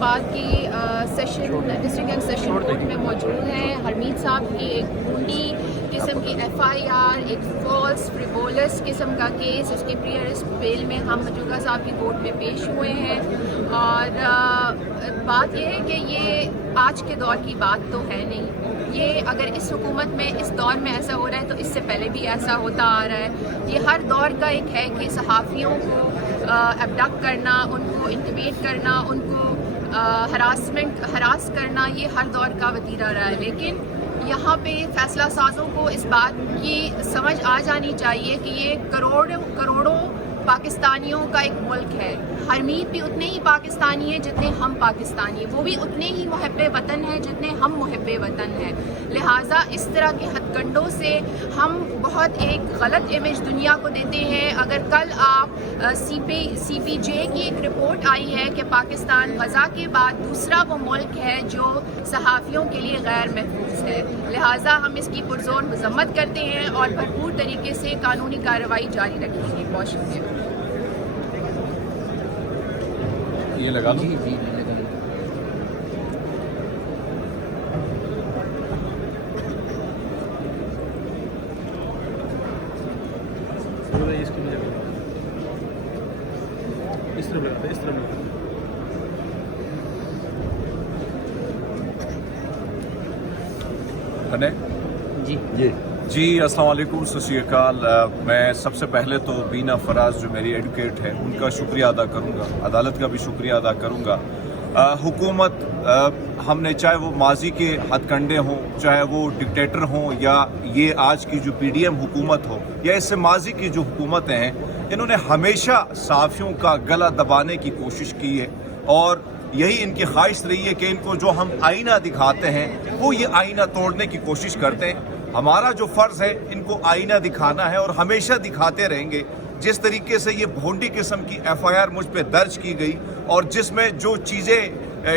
بعد کی session district and session court میں موجود ہیں. حرمید صاحب کی ایک بھونڈی قسم کی FIR، ایک فالس فریبولس قسم کا کیس، اس کے پری ارسٹ بیل میں ہم مجوگا صاحب کی کورٹ میں پیش ہوئے ہیں. اور بات یہ ہے کہ یہ آج کے دور کی بات تو ہے نہیں. یہ اگر اس حکومت میں اس دور میں ایسا ہو رہا ہے تو اس سے پہلے بھی ایسا ہوتا آ رہا ہے. یہ ہر دور کا ایک ہے کہ صحافیوں کو ابڈکٹ کرنا، ان کو انٹیمیٹ کرنا، ان کو ہراس کرنا، یہ ہر دور کا وتیرہ رہا ہے. لیکن یہاں پہ فیصلہ سازوں کو اس بات کی سمجھ آ جانی چاہیے کہ یہ کروڑوں پاکستانیوں کا ایک ملک ہے. حرمید بھی اتنے ہی پاکستانی ہیں جتنے ہم پاکستانی ہیں، وہ بھی اتنے ہی محب وطن ہیں جتنے ہم محب وطن ہیں. لہٰذا اس طرح کے ہتھ کنڈوں سے ہم بہت ایک غلط امیج دنیا کو دیتے ہیں. اگر کل آپ CPJ کی ایک رپورٹ آئی ہے کہ پاکستان غزہ کے بعد دوسرا وہ ملک ہے جو صحافیوں کے لیے غیر محفوظ ہے. لہٰذا ہم اس کی پرزور مذمت کرتے ہیں اور بھرپور طریقے سے قانونی کارروائی جاری رکھیں گے. بہت شکریہ. یہ لگا دوں. اس طرح جی السلام علیکم، ست شری اکال. میں سب سے پہلے تو بینا فراز جو میری ایڈوکیٹ ہے ان کا شکریہ ادا کروں گا، عدالت کا بھی شکریہ ادا کروں گا. حکومت ہم نے چاہے وہ ماضی کے ہتھ کنڈے ہوں، چاہے وہ ڈکٹیٹر ہوں، یا یہ آج کی جو PDM حکومت ہو، یا اس سے ماضی کی جو حکومتیں ہیں، انہوں نے ہمیشہ صحافیوں کا گلا دبانے کی کوشش کی ہے. اور یہی ان کی خواہش رہی ہے کہ ان کو جو ہم آئینہ دکھاتے ہیں وہ یہ آئینہ توڑنے کی کوشش کرتے ہیں. ہمارا جو فرض ہے ان کو آئینہ دکھانا ہے اور ہمیشہ دکھاتے رہیں گے. جس طریقے سے یہ بھونڈی قسم کی FIR مجھ پہ درج کی گئی اور جس میں جو چیزیں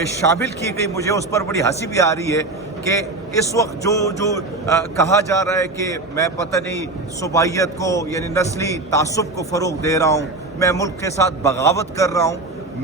شامل کی گئی، مجھے اس پر بڑی ہنسی بھی آ رہی ہے کہ اس وقت جو کہا جا رہا ہے کہ میں پتہ نہیں صوبائیت کو یعنی نسلی تعصب کو فروغ دے رہا ہوں، میں ملک کے ساتھ بغاوت کر رہا ہوں.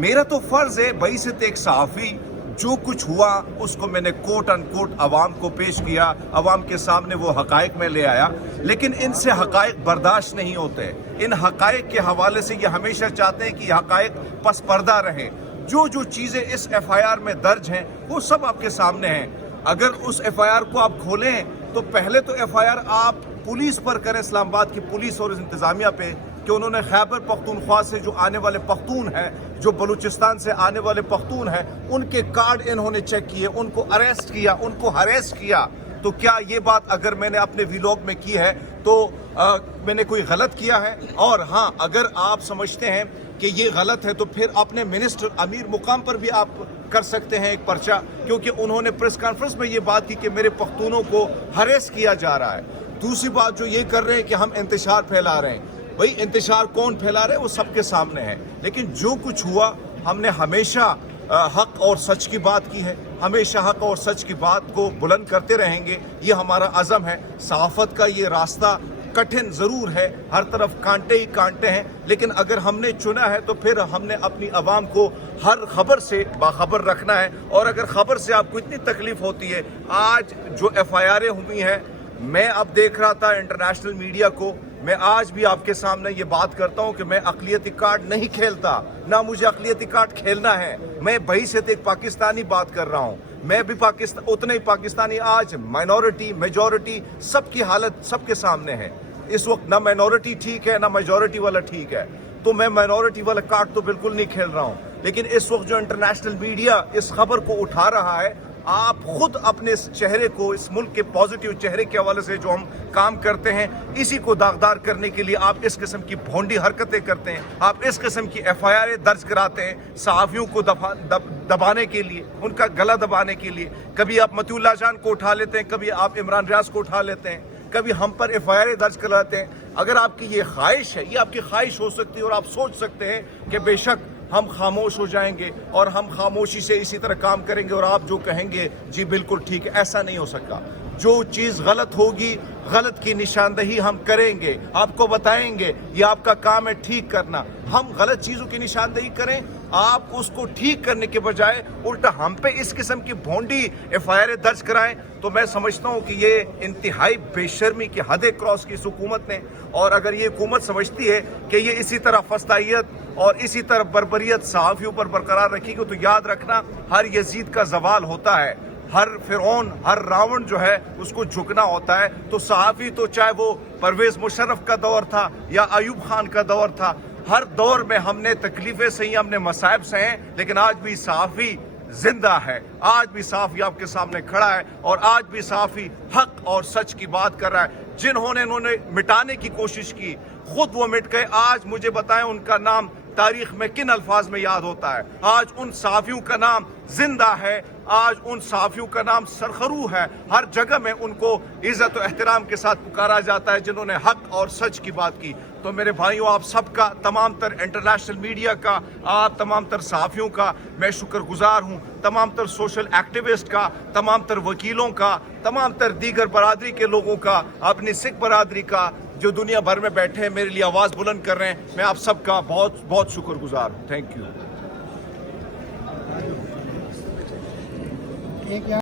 میرا تو فرض ہے بحیثیت ایک صحافی، جو کچھ ہوا اس کو میں نے کوٹ ان کوٹ عوام کو پیش کیا، عوام کے سامنے وہ حقائق میں لے آیا. لیکن ان سے حقائق برداشت نہیں ہوتے. ان حقائق کے حوالے سے یہ ہمیشہ چاہتے ہیں کہ یہ حقائق پس پردہ رہیں. جو چیزیں اس FIR میں درج ہیں وہ سب آپ کے سامنے ہیں. اگر اس FIR کو آپ کھولیں تو پہلے تو FIR آپ پولیس پر کریں، اسلام آباد کی پولیس اور انتظامیہ پہ، کہ انہوں نے خیبر پختونخوا سے جو آنے والے پختون ہیں، جو بلوچستان سے آنے والے پختون ہیں، ان کے کارڈ انہوں نے چیک کیے، ان کو اریسٹ کیا، ان کو ہریس کیا. تو کیا یہ بات اگر میں نے اپنے ویلاگ میں کی ہے تو میں نے کوئی غلط کیا ہے؟ اور ہاں، اگر آپ سمجھتے ہیں کہ یہ غلط ہے تو پھر اپنے منسٹر امیر مقام پر بھی آپ کر سکتے ہیں ایک پرچہ، کیونکہ انہوں نے پریس کانفرنس میں یہ بات کی کہ میرے پختونوں کو ہریس کیا جا رہا ہے. دوسری بات جو یہ کر رہے ہیں کہ ہم انتشار پھیلا رہے ہیں. وہی انتشار کون پھیلا رہے ہیں وہ سب کے سامنے ہے. لیکن جو کچھ ہوا، ہم نے ہمیشہ حق اور سچ کی بات کی ہے، ہمیشہ حق اور سچ کی بات کو بلند کرتے رہیں گے. یہ ہمارا عزم ہے. صحافت کا یہ راستہ کٹھن ضرور ہے، ہر طرف کانٹے ہی کانٹے ہیں، لیکن اگر ہم نے چنا ہے تو پھر ہم نے اپنی عوام کو ہر خبر سے باخبر رکھنا ہے. اور اگر خبر سے آپ کو اتنی تکلیف ہوتی ہے، آج جو FIRیں ہوئی ہیں، میں اب دیکھ رہا تھا انٹرنیشنل میڈیا کو، میں آج بھی آپ کے سامنے یہ بات کرتا ہوں کہ میں اقلیتی کارڈ نہیں کھیلتا، نہ مجھے اقلیتی کارڈ کھیلنا ہے. میں بحیثیت ایک پاکستانی بات کر رہا ہوں. میں بھی اتنا ہی پاکستانی. آج مائنورٹی میجورٹی سب کی حالت سب کے سامنے ہے. اس وقت نہ مائنورٹی ٹھیک ہے نہ میجورٹی والا ٹھیک ہے. تو میں مائنورٹی والا کارڈ تو بالکل نہیں کھیل رہا ہوں. لیکن اس وقت جو انٹرنیشنل میڈیا اس خبر کو اٹھا رہا ہے، آپ خود اپنے اس چہرے کو، اس ملک کے پازیٹیو چہرے کے حوالے سے جو ہم کام کرتے ہیں، اسی کو داغدار کرنے کے لیے آپ اس قسم کی بھونڈی حرکتیں کرتے ہیں. آپ اس قسم کی FIRیں درج کراتے ہیں صحافیوں کو دبانے کے لیے، ان کا گلا دبانے کے لیے. کبھی آپ مطیع اللہ جان کو اٹھا لیتے ہیں، کبھی آپ عمران ریاض کو اٹھا لیتے ہیں، کبھی ہم پر FIRیں درج کراتے ہیں. اگر آپ کی یہ خواہش ہے، یہ آپ کی خواہش ہو سکتی ہے اور آپ سوچ سکتے ہیں کہ بے شک ہم خاموش ہو جائیں گے اور ہم خاموشی سے اسی طرح کام کریں گے اور آپ جو کہیں گے جی بالکل ٹھیک ہے، ایسا نہیں ہو سکتا. جو چیز غلط ہوگی غلط کی نشاندہی ہم کریں گے, آپ کو بتائیں گے یہ آپ کا کام ہے ٹھیک کرنا. ہم غلط چیزوں کی نشاندہی کریں, آپ اس کو ٹھیک کرنے کے بجائے الٹا ہم پہ اس قسم کی بھونڈی ایف آئی آر درج کرائیں, تو میں سمجھتا ہوں کہ یہ انتہائی بے شرمی کی حدیں کراس کی اس حکومت نے. اور اگر یہ حکومت سمجھتی ہے کہ یہ اسی طرح فسطائیت اور اسی طرح بربریت صحافیوں پر برقرار رکھے گی, تو یاد رکھنا ہر یزید کا زوال ہوتا ہے, ہر فرعون ہر راون جو ہے اس کو جھکنا ہوتا ہے. تو صحافی تو چاہے وہ پرویز مشرف کا دور تھا یا ایوب خان کا دور تھا, ہر دور میں ہم نے تکلیفیں سہی, ہم نے مصائب سہے, لیکن آج بھی صحافی زندہ ہے, آج بھی صحافی آپ کے سامنے کھڑا ہے, اور آج بھی صحافی حق اور سچ کی بات کر رہا ہے. جنہوں نے انہوں نے مٹانے کی کوشش کی خود وہ مٹ گئے. آج مجھے بتائیں ان کا نام تاریخ میں کن الفاظ میں یاد ہوتا ہے؟ آج ان صحافیوں کا نام زندہ ہے, آج ان صحافیوں کا نام سرخرو ہے, ہر جگہ میں ان کو عزت و احترام کے ساتھ پکارا جاتا ہے جنہوں نے حق اور سچ کی بات کی. تو میرے بھائیوں, آپ سب کا, تمام تر انٹرنیشنل میڈیا کا, آپ تمام تر صحافیوں کا میں شکر گزار ہوں, تمام تر سوشل ایکٹیوسٹ کا, تمام تر وکیلوں کا, تمام تر دیگر برادری کے لوگوں کا, اپنی سکھ برادری کا جو دنیا بھر میں بیٹھے ہیں میرے لیے آواز بلند کر رہے ہیں, میں آپ سب کا بہت بہت شکر گزار ہوں. Thank you.